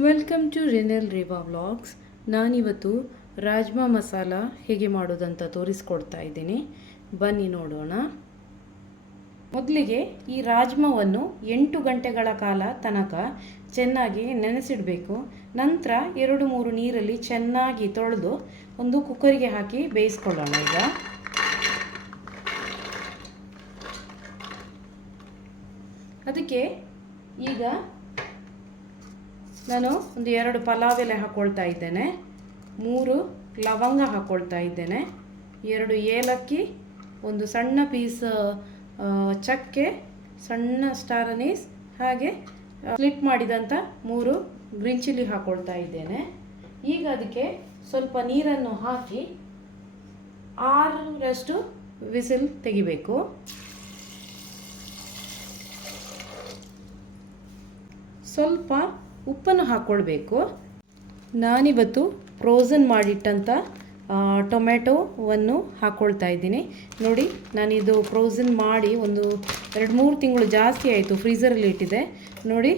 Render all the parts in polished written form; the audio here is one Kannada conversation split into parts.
Welcome to Renel Reva vlogs. ನಾನಿವತ್ತು ರಾಜ್ಮಾ ಮಸಾಲ ಹೇಗೆ ಮಾಡೋದಂತ ತೋರಿಸ್ಕೊಡ್ತಾ ಇದ್ದೀನಿ. ಬನ್ನಿ ನೋಡೋಣ. ಮೊದಲಿಗೆ ಈ ರಾಜ್ಮಾವನ್ನು 8 ಗಂಟೆಗಳ ಕಾಲ ತನಕ ಚೆನ್ನಾಗಿ ನೆನೆಸಿಡಬೇಕು. ನಂತರ 2-3 ನೀರಲ್ಲಿ ಚೆನ್ನಾಗಿ ತೊಳೆದು ಒಂದು ಕುಕ್ಕರಿಗೆ ಹಾಕಿ ಬೇಯಿಸ್ಕೊಳ್ಳೋಣ. ಈಗ ಅದಕ್ಕೆ ನಾನು ಒಂದು 2 ಪಲಾವ್ ಎಲೆ ಹಾಕ್ಕೊಳ್ತಾ ಇದ್ದೇನೆ, 3 ಲವಂಗ ಹಾಕ್ಕೊಳ್ತಾ ಇದ್ದೇನೆ, 2 ಏಲಕ್ಕಿ, ಒಂದು ಸಣ್ಣ ಪೀಸ್ ಚಕ್ಕೆ, ಸಣ್ಣ ಸ್ಟಾರ್ ಅನೀಸ್, ಹಾಗೆ ಸ್ಲಿಟ್ ಮಾಡಿದಂಥ 3 ಗ್ರೀನ್ ಚಿಲ್ಲಿ ಹಾಕ್ಕೊಳ್ತಾ ಇದ್ದೇನೆ. ಈಗ ಅದಕ್ಕೆ ಸ್ವಲ್ಪ ನೀರನ್ನು ಹಾಕಿ 6 ವಿಸಿಲ್ ತೆಗಿಬೇಕು. ಸ್ವಲ್ಪ ಉಪ್ಪನ್ನು ಹಾಕ್ಕೊಳ್ಬೇಕು. ನಾನಿವತ್ತು ಫ್ರೋಝನ್ ಮಾಡಿಟ್ಟಂಥ ಟೊಮೆಟೊವನ್ನು ಹಾಕ್ಕೊಳ್ತಾ ಇದ್ದೀನಿ. ನೋಡಿ, ನಾನಿದು ಫ್ರೋಝನ್ ಮಾಡಿ ಒಂದು 2-3 ತಿಂಗಳು ಜಾಸ್ತಿ ಆಯಿತು, ಫ್ರೀಝರಲ್ಲಿ ಇಟ್ಟಿದೆ. ನೋಡಿ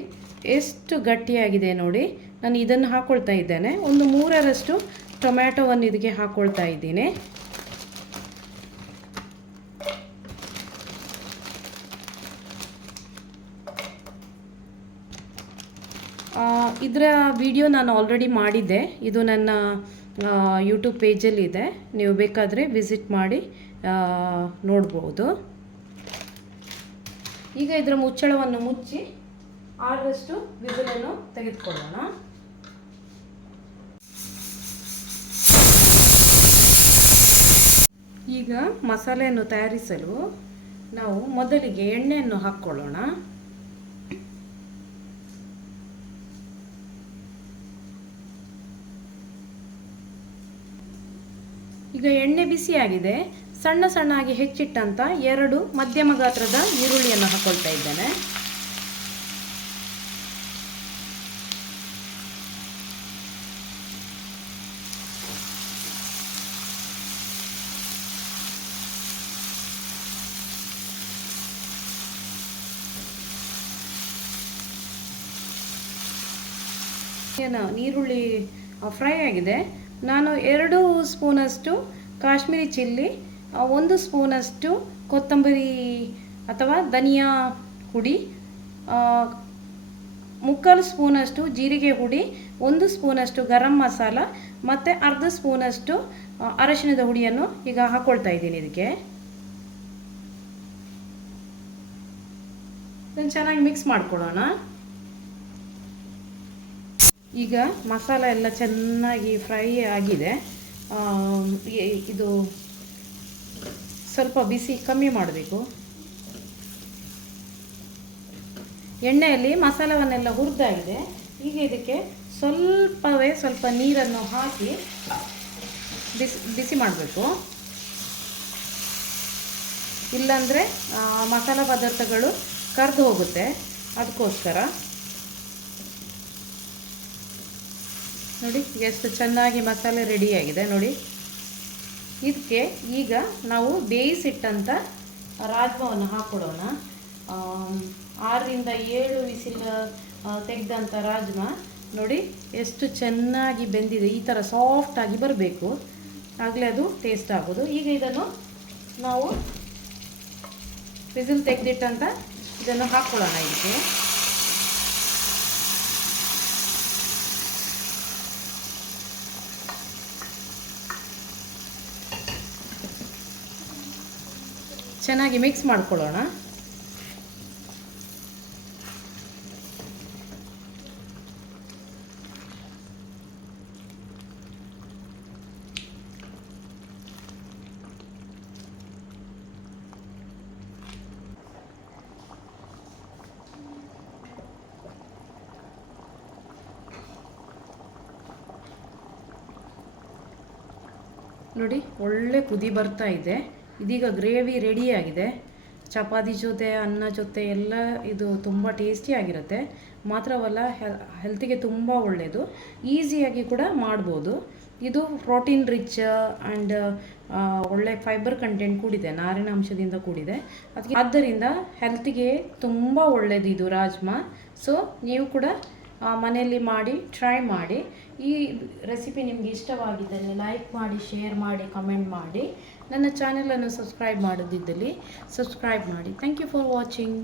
ಎಷ್ಟು ಗಟ್ಟಿಯಾಗಿದೆ. ನೋಡಿ, ನಾನು ಇದನ್ನು ಹಾಕ್ಕೊಳ್ತಾ ಇದ್ದೇನೆ. ಒಂದು 3 ಟೊಮ್ಯಾಟೊವನ್ನು ಇದಕ್ಕೆ ಹಾಕ್ಕೊಳ್ತಾ ಇದ್ದೀನಿ. ಇದರ ವಿಡಿಯೋ ನಾನು ಆಲ್ರೆಡಿ ಮಾಡಿದ್ದೆ. ಇದು ನನ್ನ ಯೂಟ್ಯೂಬ್ ಪೇಜಲ್ಲಿದೆ, ನೀವು ಬೇಕಾದರೆ ವಿಸಿಟ್ ಮಾಡಿ ನೋಡ್ಬೋದು. ಈಗ ಇದರ ಮುಚ್ಚಳವನ್ನು ಮುಚ್ಚಿ 6 ವಿಸಿಲನ್ನು ತೆಗೆದುಕೊಳ್ಳೋಣ. ಈಗ ಮಸಾಲೆಯನ್ನು ತಯಾರಿಸಲು ನಾವು ಮೊದಲಿಗೆ ಎಣ್ಣೆಯನ್ನು ಹಾಕ್ಕೊಳ್ಳೋಣ. ಈಗ ಎಣ್ಣೆ ಬಿಸಿಯಾಗಿದೆ. ಸಣ್ಣ ಸಣ್ಣಾಗಿ ಹೆಚ್ಚಿಟ್ಟಂಥ 2 ಮಧ್ಯಮ ಗಾತ್ರದ ಈರುಳ್ಳಿಯನ್ನು ಹಾಕ್ಕೊಳ್ತಾ ಇದ್ದೇನೆ. ಈರುಳ್ಳಿ ಫ್ರೈ ಆಗಿದೆ. ನಾನು 2 ಸ್ಪೂನಷ್ಟು ಕಾಶ್ಮೀರಿ ಚಿಲ್ಲಿ, 1 ಸ್ಪೂನಷ್ಟು ಕೊತ್ತಂಬರಿ ಅಥವಾ ಧನಿಯಾ ಹುಡಿ, 3/4 ಸ್ಪೂನಷ್ಟು ಜೀರಿಗೆ ಹುಡಿ, 1 ಸ್ಪೂನಷ್ಟು ಗರಂ ಮಸಾಲ ಮತ್ತು ಅರ್ಧ ಸ್ಪೂನಷ್ಟು ಅರಶಿಣದ ಹುಡಿಯನ್ನು ಈಗ ಹಾಕ್ಕೊಳ್ತಾ ಇದ್ದೀನಿ. ಇದಕ್ಕೆ ಇದನ್ನು ಚೆನ್ನಾಗಿ ಮಿಕ್ಸ್ ಮಾಡ್ಕೊಳ್ಳೋಣ. ಈಗ ಮಸಾಲ ಎಲ್ಲ ಚೆನ್ನಾಗಿ ಫ್ರೈ ಆಗಿದೆ. ಇದು ಸ್ವಲ್ಪ ಬಿಸಿ ಕಮ್ಮಿ ಮಾಡಬೇಕು. ಎಣ್ಣೆಯಲ್ಲಿ ಮಸಾಲವನ್ನೆಲ್ಲ ಹುರಿದಾಗಿದೆ. ಈಗ ಇದಕ್ಕೆ ಸ್ವಲ್ಪ ನೀರನ್ನು ಹಾಕಿ ಬಿಸಿ ಮಾಡಬೇಕು. ಇಲ್ಲಾಂದರೆ ಮಸಾಲ ಪದಾರ್ಥಗಳು ಕರೆದು ಹೋಗುತ್ತೆ. ಅದಕ್ಕೋಸ್ಕರ ನೋಡಿ ಎಷ್ಟು ಚೆನ್ನಾಗಿ ಮಸಾಲೆ ರೆಡಿಯಾಗಿದೆ. ನೋಡಿ, ಇದಕ್ಕೆ ಈಗ ನಾವು ಬೇಯಿಸಿಟ್ಟಂಥ ರಾಜ್ಮಾವನ್ನು ಹಾಕ್ಕೊಡೋಣ. 6-7 ವಿಸಿಲ್ ತೆಗೆದಂಥ ರಾಜ್ಮಾ ನೋಡಿ ಎಷ್ಟು ಚೆನ್ನಾಗಿ ಬೆಂದಿದೆ. ಈ ಥರ ಸಾಫ್ಟಾಗಿ ಬರಬೇಕು, ಆಗಲೇ ಅದು ಟೇಸ್ಟ್ ಆಗೋದು. ಈಗ ಇದನ್ನು ನಾವು ವಿಸಿಲ್ ತೆಗೆದಿಟ್ಟಂಥ ಇದನ್ನು ಹಾಕ್ಕೊಳ್ಳೋಣ. ಇದಕ್ಕೆ ಚೆನ್ನಾಗಿ ಮಿಕ್ಸ್ ಮಾಡ್ಕೊಳ್ಳೋಣ. ನೋಡಿ, ಒಳ್ಳೆ ಕುದಿ ಬರ್ತಾ ಇದೆ. ಇದೀಗ ಗ್ರೇವಿ ರೆಡಿಯಾಗಿದೆ. ಚಪಾತಿ ಜೊತೆ, ಅನ್ನ ಜೊತೆ ಎಲ್ಲ ಇದು ತುಂಬ ಟೇಸ್ಟಿಯಾಗಿರುತ್ತೆ. ಮಾತ್ರವಲ್ಲ, ಹೆಲ್ತಿಗೆ ತುಂಬ ಒಳ್ಳೆಯದು. ಈಸಿಯಾಗಿ ಕೂಡ ಮಾಡ್ಬೋದು. ಇದು ಪ್ರೋಟೀನ್ ರಿಚ್ ಆ್ಯಂಡ್ ಒಳ್ಳೆ ಫೈಬರ್ ಕಂಟೆಂಟ್ ಕೂಡಿದೆ, ನಾರಿನಾಂಶದಿಂದ ಕೂಡಿದೆ. ಆದ್ದರಿಂದ ಹೆಲ್ತಿಗೆ ತುಂಬ ಒಳ್ಳೆಯದು ಇದು ರಾಜ್ಮಾ. ಸೊ ನೀವು ಕೂಡ ಮನೆಯಲ್ಲಿ ಮಾಡಿ ಟ್ರೈ ಮಾಡಿ. ಈ ರೆಸಿಪಿ ನಿಮಗೆ ಇಷ್ಟವಾಗಿದ್ದಲ್ಲಿ ಲೈಕ್ ಮಾಡಿ, ಶೇರ್ ಮಾಡಿ, ಕಮೆಂಟ್ ಮಾಡಿ. ನನ್ನ ಚಾನಲನ್ನು ಸಬ್ಸ್ಕ್ರೈಬ್ ಮಾಡದಿದ್ದಲ್ಲಿ ಸಬ್ಸ್ಕ್ರೈಬ್ ಮಾಡಿ. Thank you for watching.